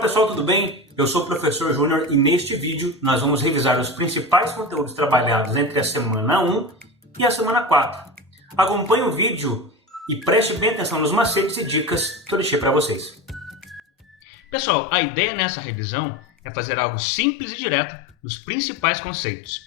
Fala pessoal, tudo bem? Eu sou o professor Júnior e neste vídeo nós vamos revisar os principais conteúdos trabalhados entre a semana 1 e a semana 4. Acompanhe o vídeo e preste bem atenção nos macetes e dicas que eu deixei para vocês. Pessoal, a ideia nessa revisão é fazer algo simples e direto dos principais conceitos.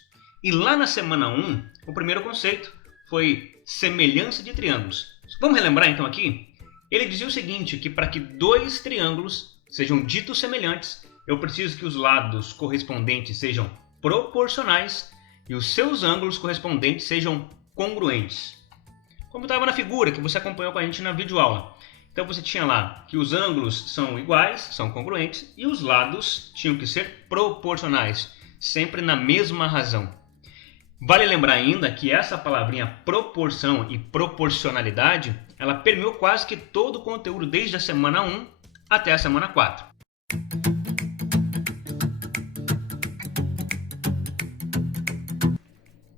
E lá na semana 1, o primeiro conceito foi semelhança de triângulos. Vamos relembrar então aqui? Ele dizia o seguinte, que para que dois triângulos sejam ditos semelhantes, eu preciso que os lados correspondentes sejam proporcionais e os seus ângulos correspondentes sejam congruentes. Como estava na figura que você acompanhou com a gente na videoaula. Então você tinha lá que os ângulos são iguais, são congruentes, e os lados tinham que ser proporcionais, sempre na mesma razão. Vale lembrar ainda que essa palavrinha proporção e proporcionalidade, ela permeou quase que todo o conteúdo desde a semana 1 até a semana 4.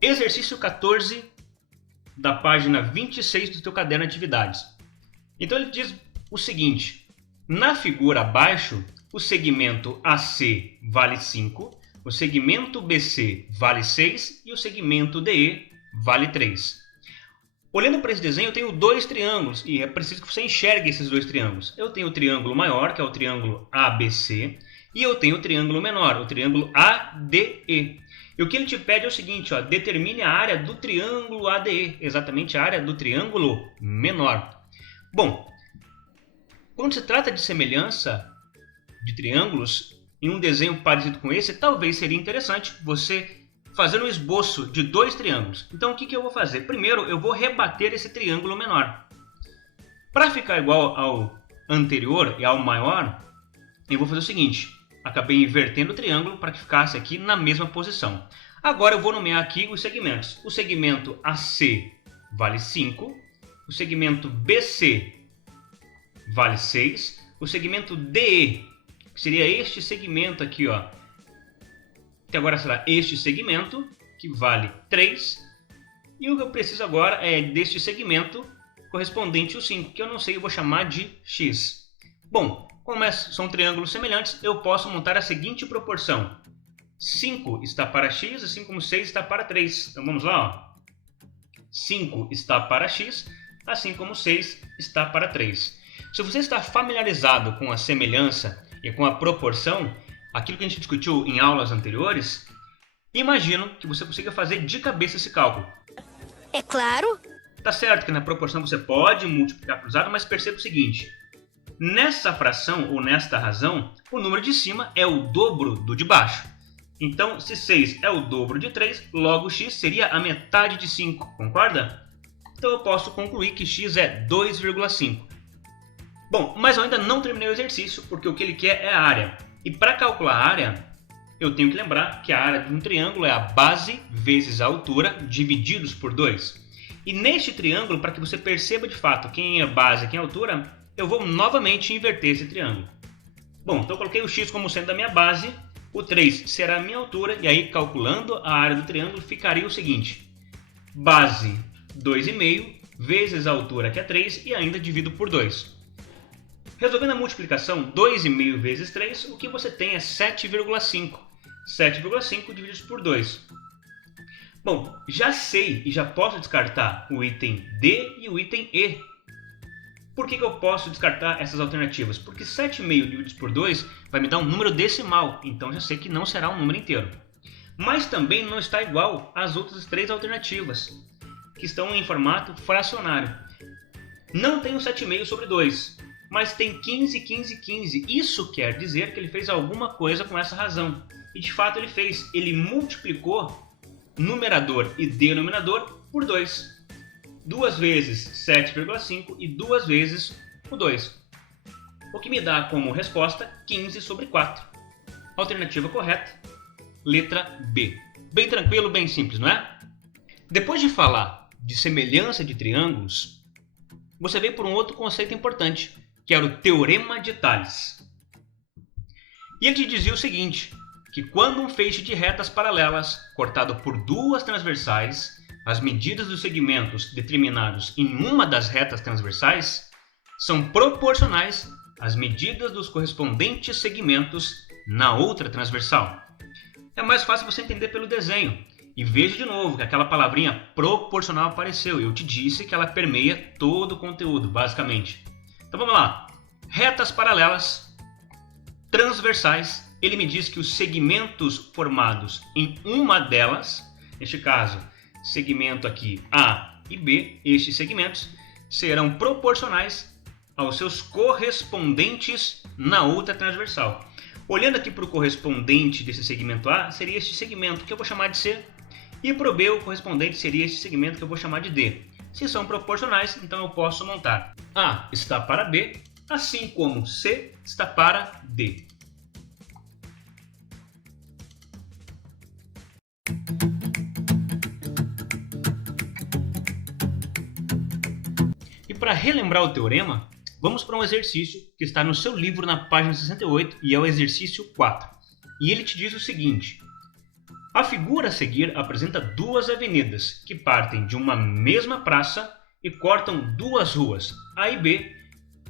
Exercício 14 da página 26 do teu caderno de atividades. Então ele diz o seguinte, na figura abaixo, o segmento AC vale 5, o segmento BC vale 6 e o segmento DE vale 3. Olhando para esse desenho, eu tenho dois triângulos e é preciso que você enxergue esses dois triângulos. Eu tenho o triângulo maior, que é o triângulo ABC, e eu tenho o triângulo menor, o triângulo ADE. E o que ele te pede é o seguinte, ó, determine a área do triângulo ADE, exatamente a área do triângulo menor. Bom, quando se trata de semelhança de triângulos, em um desenho parecido com esse, talvez seria interessante você fazer um esboço de dois triângulos. Então o que eu vou fazer? Primeiro eu vou rebater esse triângulo menor. Para ficar igual ao anterior e ao maior, eu vou fazer o seguinte, acabei invertendo o triângulo para que ficasse aqui na mesma posição. Agora eu vou nomear aqui os segmentos. O segmento AC vale 5, o segmento BC vale 6, o segmento DE, que seria este segmento aqui, ó, que agora será este segmento, que vale 3, e o que eu preciso agora é deste segmento correspondente ao 5, que eu não sei, eu vou chamar de X. Bom, como são triângulos semelhantes, eu posso montar a seguinte proporção. 5 está para X, assim como 6 está para 3. Então vamos lá, ó. 5 está para X, assim como 6 está para 3. Se você está familiarizado com a semelhança e com a proporção, aquilo que a gente discutiu em aulas anteriores, imagino que você consiga fazer de cabeça esse cálculo. É claro. Tá certo que na proporção você pode multiplicar cruzado, mas perceba o seguinte, nessa fração ou nesta razão, o número de cima é o dobro do de baixo. Então, se 6 é o dobro de 3, logo x seria a metade de 5, concorda? Então eu posso concluir que x é 2,5. Bom, mas eu ainda não terminei o exercício, porque o que ele quer é a área. E para calcular a área, eu tenho que lembrar que a área de um triângulo é a base vezes a altura divididos por 2. E neste triângulo, para que você perceba de fato quem é base e quem é altura, eu vou novamente inverter esse triângulo. Bom, então eu coloquei o x como sendo a minha base, o 3 será a minha altura, e aí calculando a área do triângulo ficaria o seguinte. Base 2,5 vezes a altura que é 3 e ainda divido por 2. Resolvendo a multiplicação, 2,5 vezes 3, o que você tem é 7,5. 7,5 divididos por 2. Bom, já sei e já posso descartar o item D e o item E. Por que eu posso descartar essas alternativas? Porque 7,5 divididos por 2 vai me dar um número decimal, então já sei que não será um número inteiro. Mas também não está igual às outras três alternativas, que estão em formato fracionário. Não tem o 7,5 sobre 2. Mas tem 15, 15, 15. Isso quer dizer que ele fez alguma coisa com essa razão. E de fato ele fez. Ele multiplicou numerador e denominador por 2. 2 vezes 7,5 e 2 vezes o 2. O que me dá como resposta 15 sobre 4. Alternativa correta, letra B. Bem tranquilo, bem simples, não é? Depois de falar de semelhança de triângulos, você veio por um outro conceito importante, que era o Teorema de Tales. E ele te dizia o seguinte, que quando um feixe de retas paralelas, cortado por duas transversais, as medidas dos segmentos determinados em uma das retas transversais são proporcionais as medidas dos correspondentes segmentos na outra transversal. É mais fácil você entender pelo desenho. E veja de novo que aquela palavrinha proporcional apareceu. Eu te disse que ela permeia todo o conteúdo, basicamente. Então vamos lá. Retas paralelas, transversais. Ele me diz que os segmentos formados em uma delas, neste caso, segmento aqui A e B, estes segmentos serão proporcionais aos seus correspondentes na outra transversal. Olhando aqui para o correspondente desse segmento A, seria este segmento que eu vou chamar de C. E para o B, o correspondente seria este segmento que eu vou chamar de D. Se são proporcionais, então eu posso montar A está para B, assim como C está para D. E para relembrar o teorema, vamos para um exercício que está no seu livro na página 68 e é o exercício 4. E ele te diz o seguinte: a figura a seguir apresenta duas avenidas que partem de uma mesma praça e cortam duas ruas, A e B,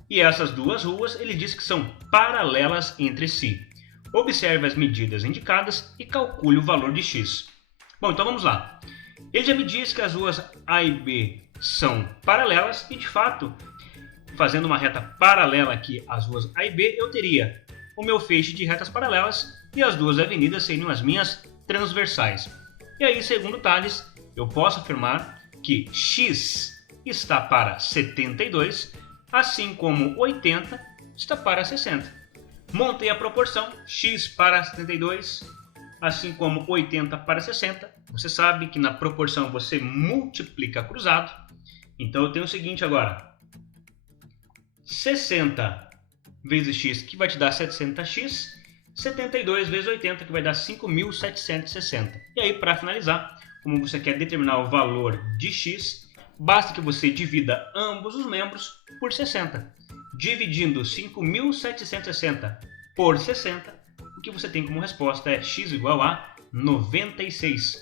e essas duas ruas ele diz que são paralelas entre si. Observe as medidas indicadas e calcule o valor de x. Bom, então vamos lá. Ele já me diz que as ruas A e B são paralelas e, de fato, fazendo uma reta paralela aqui às ruas A e B, eu teria o meu feixe de retas paralelas e as duas avenidas seriam as minhas transversais. E aí, segundo Tales, eu posso afirmar que x está para 72, assim como 80 está para 60. Montei a proporção x para 72, assim como 80 para 60. Você sabe que na proporção você multiplica cruzado. Então eu tenho o seguinte agora: 60 vezes x, que vai te dar 700x, 72 vezes 80, que vai dar 5.760. E aí, para finalizar, como você quer determinar o valor de x, basta que você divida ambos os membros por 60. Dividindo 5.760 por 60, o que você tem como resposta é x igual a 96.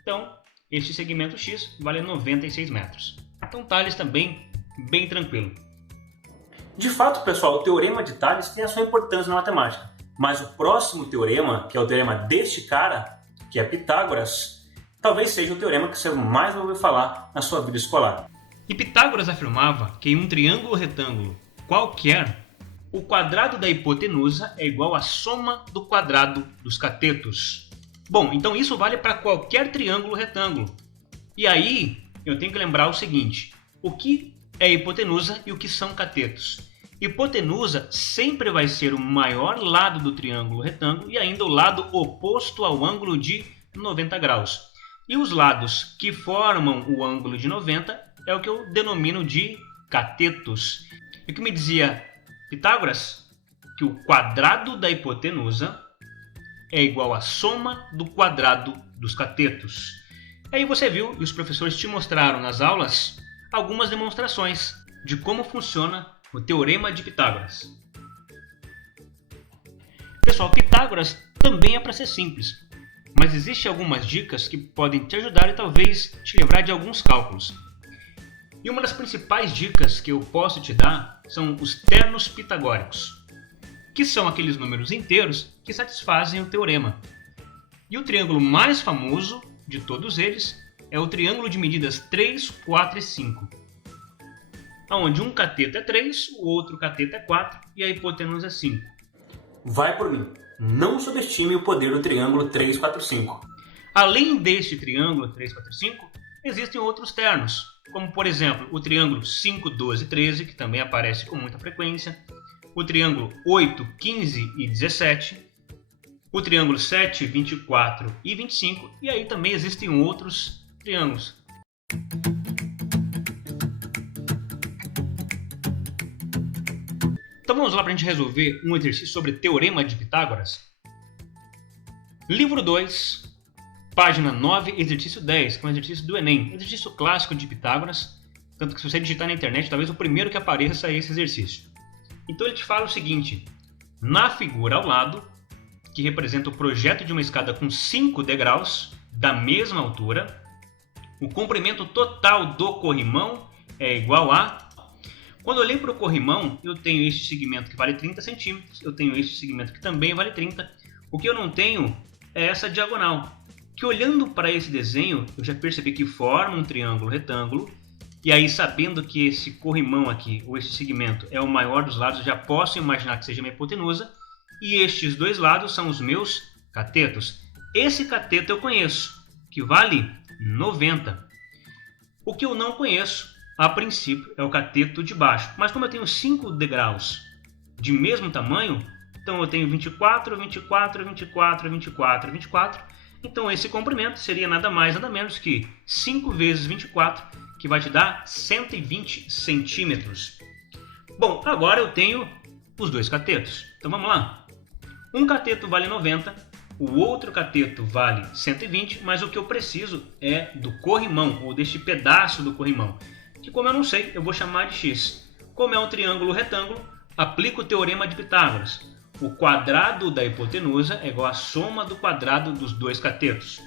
Então, este segmento x vale 96 metros. Então, Tales também bem tranquilo. De fato, pessoal, o teorema de Tales tem a sua importância na matemática. Mas o próximo teorema, que é o teorema deste cara, que é Pitágoras, talvez seja o teorema que você mais ouviu falar na sua vida escolar. E Pitágoras afirmava que em um triângulo retângulo qualquer, o quadrado da hipotenusa é igual à soma do quadrado dos catetos. Bom, então isso vale para qualquer triângulo retângulo. E aí eu tenho que lembrar o seguinte: o que é hipotenusa e o que são catetos? Hipotenusa sempre vai ser o maior lado do triângulo retângulo e ainda o lado oposto ao ângulo de 90 graus. E os lados que formam o ângulo de 90 é o que eu denomino de catetos. E o que me dizia Pitágoras? Que o quadrado da hipotenusa é igual à soma do quadrado dos catetos. Aí você viu, e os professores te mostraram nas aulas, algumas demonstrações de como funciona o Teorema de Pitágoras. Pessoal, Pitágoras também é para ser simples, mas existem algumas dicas que podem te ajudar e talvez te livrar de alguns cálculos. E uma das principais dicas que eu posso te dar são os ternos pitagóricos, que são aqueles números inteiros que satisfazem o teorema. E o triângulo mais famoso de todos eles é o triângulo de medidas 3, 4 e 5. Onde um cateto é 3, o outro cateto é 4 e a hipotenusa é 5. Vai por mim, não subestime o poder do triângulo 3, 4, 5. Além deste triângulo 3, 4, 5, existem outros ternos, como por exemplo o triângulo 5, 12 e 13, que também aparece com muita frequência, o triângulo 8, 15 e 17, o triângulo 7, 24 e 25, e aí também existem outros triângulos. Então vamos lá para a gente resolver um exercício sobre Teorema de Pitágoras. Livro 2, página 9, exercício 10, que é um exercício do Enem. Exercício clássico de Pitágoras, tanto que se você digitar na internet, talvez o primeiro que apareça é esse exercício. Então ele te fala o seguinte: na figura ao lado, que representa o projeto de uma escada com 5 degraus, da mesma altura, o comprimento total do corrimão é igual a... Quando eu olhei para o corrimão, eu tenho este segmento que vale 30 centímetros, eu tenho este segmento que também vale 30. O que eu não tenho é essa diagonal, que olhando para esse desenho, eu já percebi que forma um triângulo retângulo, e aí sabendo que esse corrimão aqui, ou esse segmento, é o maior dos lados, eu já posso imaginar que seja uma hipotenusa, e estes dois lados são os meus catetos. Esse cateto eu conheço, que vale 90. O que eu não conheço, a princípio, é o cateto de baixo. Mas como eu tenho 5 degraus de mesmo tamanho, então eu tenho 24, 24, 24, 24, 24. Então esse comprimento seria nada mais, nada menos que 5 vezes 24, que vai te dar 120 centímetros. Bom, agora eu tenho os dois catetos. Então vamos lá. Um cateto vale 90, o outro cateto vale 120, mas o que eu preciso é do corrimão, ou deste pedaço do corrimão, que como eu não sei, eu vou chamar de x. Como é um triângulo retângulo, aplico o teorema de Pitágoras. O quadrado da hipotenusa é igual à soma do quadrado dos dois catetos.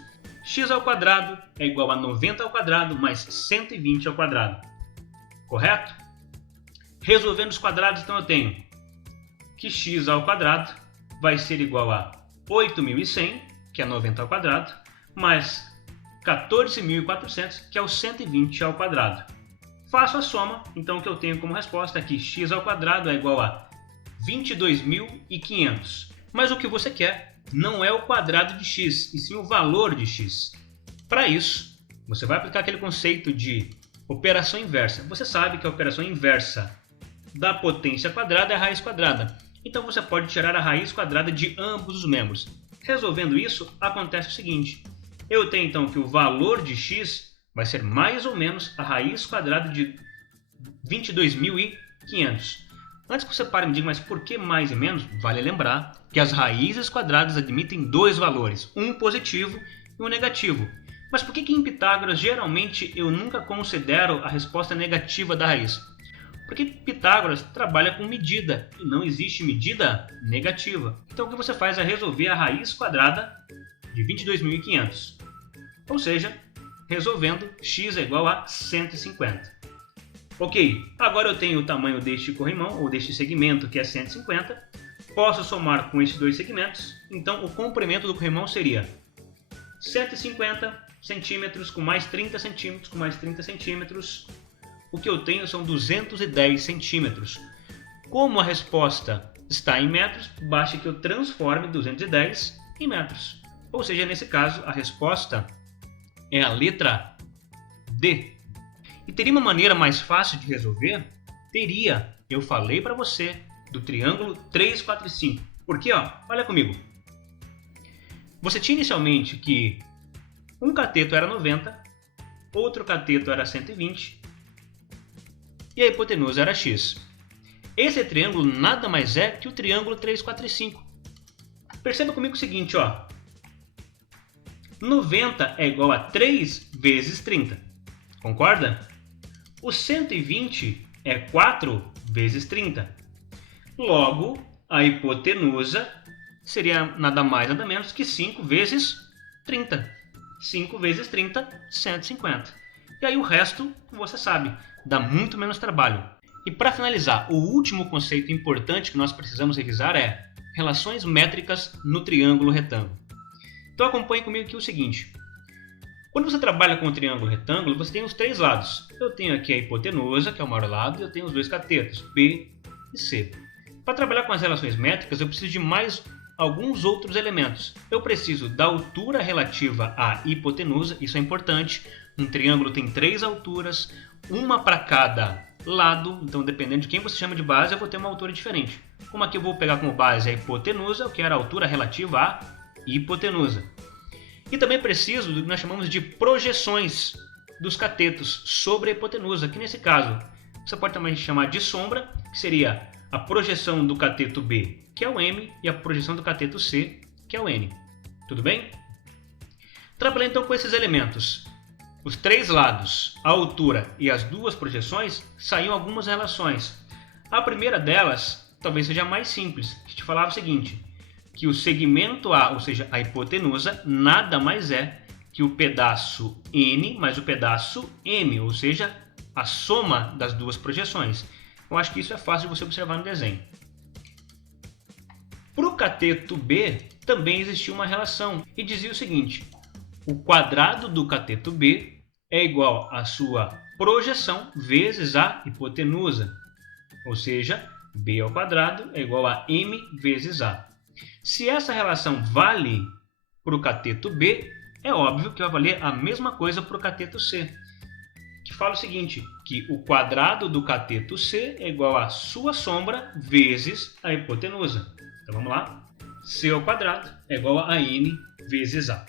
X ao quadrado é igual a 90 ao quadrado mais 120 ao quadrado. Correto? Resolvendo os quadrados, então eu tenho que x ao quadrado vai ser igual a 8.100, que é 90 ao quadrado, mais 14.400, que é o 120 ao quadrado. Faço a soma, então o que eu tenho como resposta é que x ao quadrado é igual a 22.500. Mas o que você quer não é o quadrado de x, e sim o valor de x. Para isso, você vai aplicar aquele conceito de operação inversa. Você sabe que a operação inversa da potência quadrada é a raiz quadrada. Então você pode tirar a raiz quadrada de ambos os membros. Resolvendo isso, acontece o seguinte. Eu tenho então que o valor de x vai ser mais ou menos a raiz quadrada de 22.500. Antes que você pare e me diga, mas por que mais e menos? Vale lembrar que as raízes quadradas admitem dois valores, um positivo e um negativo. Mas por que em Pitágoras geralmente eu nunca considero a resposta negativa da raiz? Porque Pitágoras trabalha com medida e não existe medida negativa. Então o que você faz é resolver a raiz quadrada de 22.500. Ou seja, resolvendo, x é igual a 150. Ok, agora eu tenho o tamanho deste corrimão, ou deste segmento, que é 150. Posso somar com esses dois segmentos, então o comprimento do corrimão seria 150 centímetros com mais 30 centímetros com mais 30 centímetros. O que eu tenho são 210 centímetros. Como a resposta está em metros, basta que eu transforme 210 em metros. Ou seja, nesse caso, a resposta é a letra D. E teria uma maneira mais fácil de resolver? Teria. Eu falei para você do triângulo 3, 4 e 5. Porque, olha comigo. Você tinha inicialmente que um cateto era 90, outro cateto era 120 e a hipotenusa era x. Esse triângulo nada mais é que o triângulo 3, 4 e 5. Perceba comigo o seguinte, 90 é igual a 3 vezes 30. Concorda? O 120 é 4 vezes 30. Logo, a hipotenusa seria nada mais nada menos que 5 vezes 30. 5 vezes 30, 150. E aí o resto, você sabe, dá muito menos trabalho. E para finalizar, o último conceito importante que nós precisamos revisar é relações métricas no triângulo retângulo. Então acompanhe comigo aqui o seguinte. Quando você trabalha com o triângulo retângulo, você tem os três lados. Eu tenho aqui a hipotenusa, que é o maior lado, e eu tenho os dois catetos, B e C. Para trabalhar com as relações métricas, eu preciso de mais alguns outros elementos. Eu preciso da altura relativa à hipotenusa, isso é importante. Um triângulo tem 3 alturas, uma para cada lado, então dependendo de quem você chama de base, eu vou ter uma altura diferente. Como aqui eu vou pegar como base a hipotenusa, eu quero a altura relativa à hipotenusa. E também preciso do que nós chamamos de projeções dos catetos sobre a hipotenusa, que nesse caso você pode também chamar de sombra, que seria a projeção do cateto B, que é o M, e a projeção do cateto C, que é o N. Tudo bem? Trabalhando então com esses elementos, os três lados, a altura e as duas projeções, saíam algumas relações. A primeira delas talvez seja a mais simples, que te falava o seguinte, que o segmento A, ou seja, a hipotenusa, nada mais é que o pedaço N mais o pedaço M, ou seja, a soma das duas projeções. Eu acho que isso é fácil de você observar no desenho. Para o cateto B também existia uma relação e dizia o seguinte: o quadrado do cateto B é igual à sua projeção vezes a hipotenusa, ou seja, b ao quadrado é igual a m vezes a. Se essa relação vale para o cateto B, é óbvio que vai valer a mesma coisa para o cateto C, que fala o seguinte, que o quadrado do cateto C é igual a sua sombra vezes a hipotenusa. Então vamos lá, C ao quadrado é igual a n vezes a.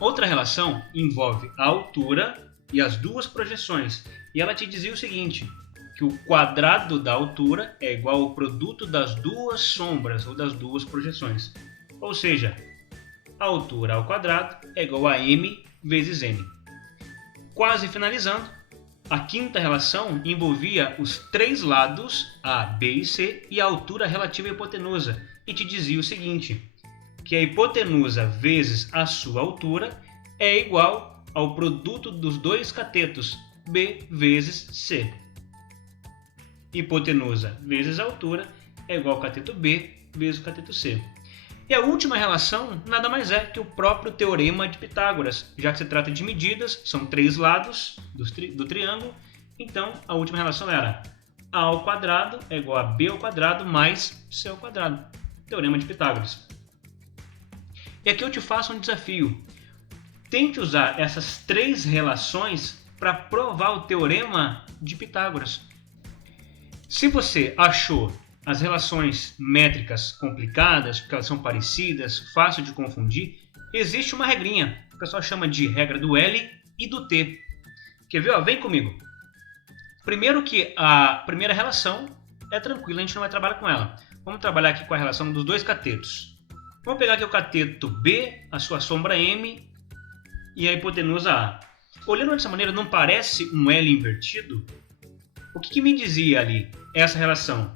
Outra relação envolve a altura e as duas projeções, e ela te dizia o seguinte, que o quadrado da altura é igual ao produto das duas sombras ou das duas projeções, ou seja, a altura ao quadrado é igual a m vezes n. Quase finalizando, a quinta relação envolvia os três lados A, B e C e a altura relativa à hipotenusa, e te dizia o seguinte, que a hipotenusa vezes a sua altura é igual ao produto dos dois catetos B vezes C. Hipotenusa vezes a altura é igual ao cateto B vezes o cateto C. E a última relação nada mais é que o próprio teorema de Pitágoras, já que se trata de medidas, são três lados do triângulo, então a última relação era A ao quadrado é igual a B ao quadrado mais C ao quadrado, teorema de Pitágoras. E aqui eu te faço um desafio, tente usar essas três relações para provar o teorema de Pitágoras. Se você achou as relações métricas complicadas, porque elas são parecidas, fácil de confundir, existe uma regrinha, que o pessoal chama de regra do L e do T. Quer ver? Ó, vem comigo. Primeiro que a primeira relação é tranquila, a gente não vai trabalhar com ela. Vamos trabalhar aqui com a relação dos dois catetos. Vamos pegar aqui o cateto B, a sua sombra M e a hipotenusa A. Olhando dessa maneira, não parece um L invertido? O que me dizia ali essa relação?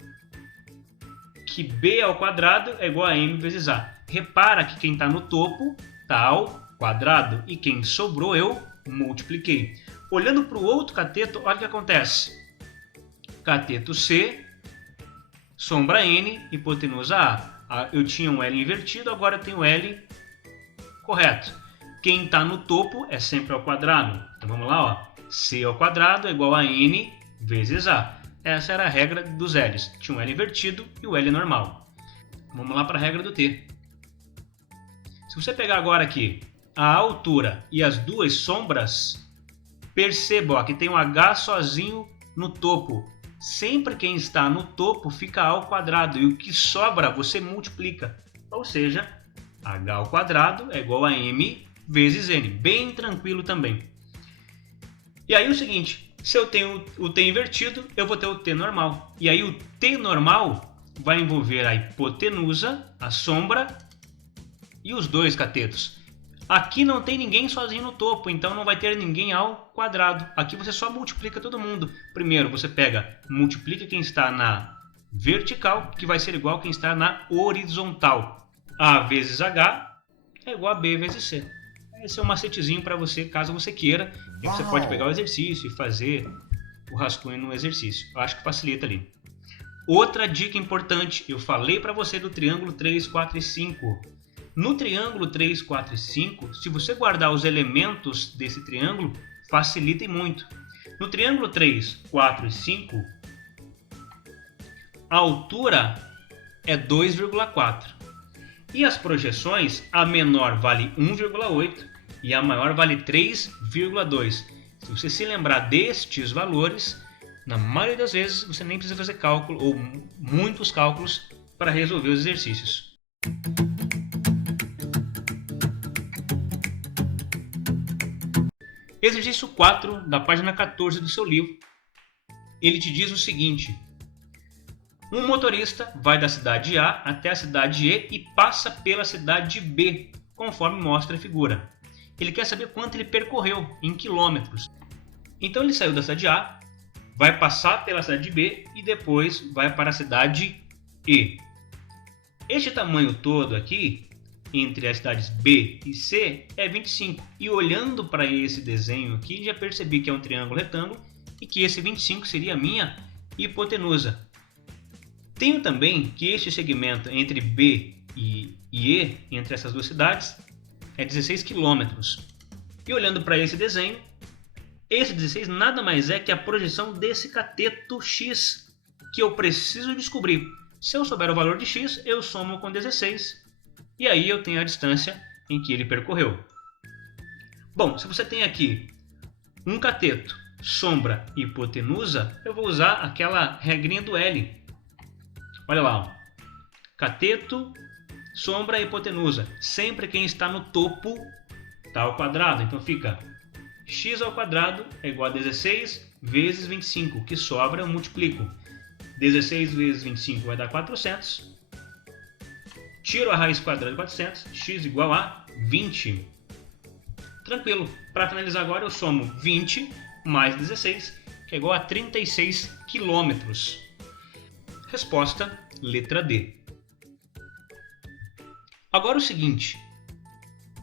Que B ao quadrado é igual a M vezes A. Repara que quem está no topo está ao quadrado e quem sobrou eu multipliquei. Olhando para o outro cateto, olha o que acontece. Cateto C, sombra N, hipotenusa A. Eu tinha um L invertido, agora eu tenho L correto. Quem está no topo é sempre ao quadrado. Então vamos lá, ó. C ao quadrado é igual a N vezes A. Essa era a regra dos L's. Tinha um L invertido e o L normal. Vamos lá para a regra do T. Se você pegar agora aqui a altura e as duas sombras, perceba ó, que tem um H sozinho no topo. Sempre quem está no topo fica ao quadrado e o que sobra você multiplica. Ou seja, H ao quadrado é igual a M vezes N. Bem tranquilo também. E aí o seguinte, se eu tenho o T invertido, eu vou ter o T normal. E aí o T normal vai envolver a hipotenusa, a sombra e os dois catetos. Aqui não tem ninguém sozinho no topo, então não vai ter ninguém ao quadrado. Aqui você só multiplica todo mundo. Primeiro você pega, multiplica quem está na vertical, que vai ser igual a quem está na horizontal. A vezes H é igual a B vezes C. Esse é um macetezinho para você, caso você queira. E você pode pegar o exercício e fazer o rascunho no exercício. Eu acho que facilita ali. Outra dica importante, eu falei para você do triângulo 3, 4 e 5. No triângulo 3, 4 e 5, se você guardar os elementos desse triângulo, facilita e muito. No triângulo 3, 4 e 5, a altura é 2,4. E as projeções, a menor vale 1,8 e a maior vale 3,2. Se você se lembrar destes valores, na maioria das vezes você nem precisa fazer cálculo ou muitos cálculos para resolver os exercícios. Exercício 4 da página 14 do seu livro, ele te diz o seguinte: um motorista vai da cidade A até a cidade E e passa pela cidade B, conforme mostra a figura. Ele quer saber quanto ele percorreu em quilômetros. Então ele saiu da cidade A, vai passar pela cidade B e depois vai para a cidade E. Este tamanho todo aqui, entre as cidades B e C, é 25. E olhando para esse desenho aqui, já percebi que é um triângulo retângulo e que esse 25 seria a minha hipotenusa. Tenho também que este segmento entre B e E, entre essas duas cidades, é 16 km. E olhando para esse desenho, esse 16 nada mais é que a projeção desse cateto X que eu preciso descobrir. Se eu souber o valor de X, eu somo com 16 e aí eu tenho a distância em que ele percorreu. Bom, se você tem aqui um cateto, sombra e hipotenusa, eu vou usar aquela regrinha do L. Olha lá, ó. Cateto, sombra e hipotenusa. Sempre quem está no topo está ao quadrado. Então fica x ao quadrado é igual a 16 vezes 25. O que sobra eu multiplico. 16 vezes 25 vai dar 400. Tiro a raiz quadrada de 400. X igual a 20. Tranquilo. Para finalizar agora eu somo 20 mais 16, que é igual a 36 quilômetros. Resposta, letra D. Agora o seguinte,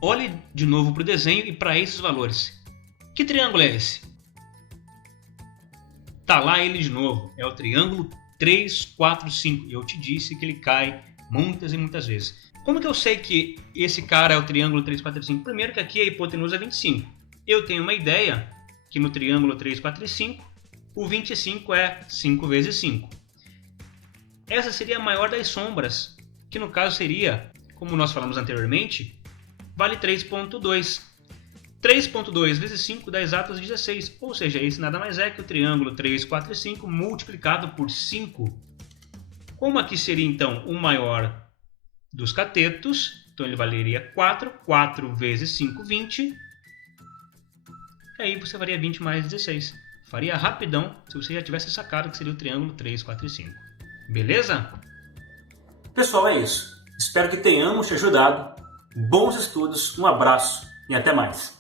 olhe de novo para o desenho e para esses valores. Que triângulo é esse? Tá lá ele de novo, é o triângulo 3, 4, 5. E eu te disse que ele cai muitas e muitas vezes. Como que eu sei que esse cara é o triângulo 3, 4, 5? Primeiro que aqui a hipotenusa é 25. Eu tenho uma ideia que no triângulo 3, 4 e 5, o 25 é 5 vezes 5. Essa seria a maior das sombras, que no caso seria, como nós falamos anteriormente, vale 3,2. 3,2 vezes 5 dá exatos 16, ou seja, esse nada mais é que o triângulo 3, 4 e 5 multiplicado por 5. Como aqui seria então o maior dos catetos, então ele valeria 4, 4 vezes 5, 20, e aí você faria 20 mais 16. Faria rapidão se você já tivesse sacado que seria o triângulo 3, 4 e 5. Beleza? Pessoal, é isso. Espero que tenhamos te ajudado. Bons estudos, um abraço e até mais.